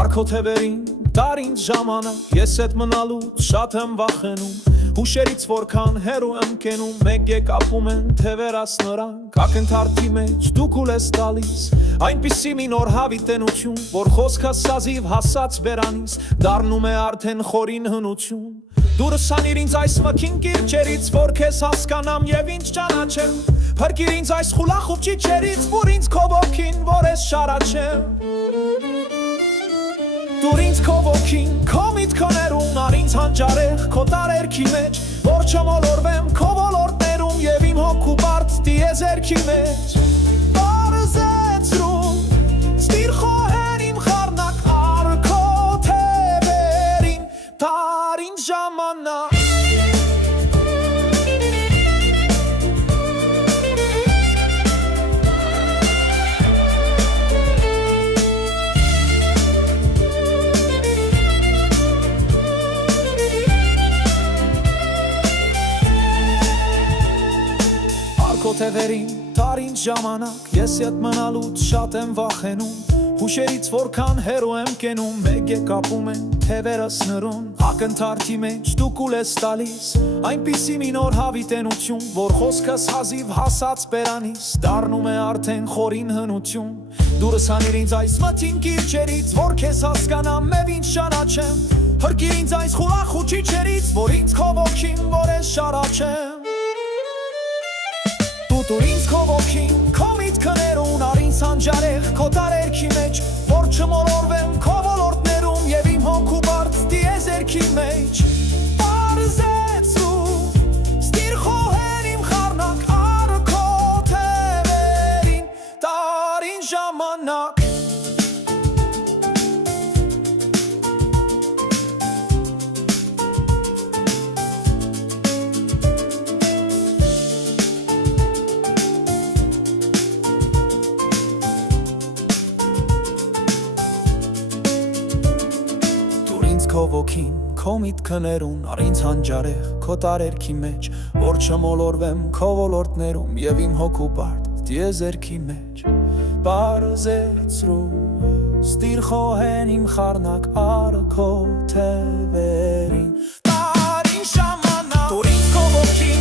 Արքո թևերին տար ինձ ժամանակ Ես էդ մնալուց շատ եմ վախենում Հուշերից որքան հեռու եմ կենում Մեկ է կապում են թևերաս նրանք Ակնթարթի մեջ դու քուլ ես տալիս Այնպիսի մի նոր հավիտենություն Որ խոսքը սազիվ հասած բերանից Դառնում է արդեն խորին հնություն Դուրս հանիր ինձ այս մքին կիրճերից Որ քեզ հասկանամ և ինձ ճանաչեմ Փրկիր ինձ այս խուլախուպ ճիչերից Որ ինձ քո ոգին որ ես շարաչեմ Դուր ինձ քո ոգին, քո միտքներում Ար ինձ հանճարեղ քո տարերքի մեջ Որ չմոլորվեմ քո ոլորտներում Եվ իմ հոգու բարդ տիեզերքի մեջ Պարզեցրում, ստիր խոհեր իմ խառնակ Ար քո թևերին, տար ինձ ժամանակ Քո թևերին տար ինձ ժամանակ Ես ետ մնալուց շատ եմ վախենում Հուշերից որքան հեռու եմ կենում Մեկ է կապում են թևերս նրուն Ակնթարթի մեջ դու քուլ ես տալիս Այնպիսի մի նոր հավիտենություն Որ խոսքս հազիվ հասած բերանից Դառնում է արդեն խորին հնություն Դուրս հանիր ինձ այս մթին կիրճերից Որ քեզ հասկանամ և ինձ ճանաչեմ Փրկիր ինձ այս խուլախուպ ճիչերից Որ ինձ քո ոգին որ ես շարաչեմ Դուր ինձ քո ոգին, քո միտքներում Ար ինձ հանճարեղ քո տարերքի մեջ Որ չմոլորվեմ քո ոլորտներում Եվ իմ հոգու բարդ տիեզերքի մեջ Պարզեցրում, ստիր խոհեր իմ խառնակ Ար քո թևերին, տար ինձ ժամանակ Քո ոգին, քո միտքներում Ար ինձ հանճարեղ քո տարերքի մեջ Որ չմոլորվեմ քո ոլորտներում Եվ իմ հոգու բարդ տիեզերքի մեջ Պարզեցրու ստիր խոհեն իմ խառնակ Ար քո թևերին Տար ինձ ժամանակ Դուր ինձ քո ոգին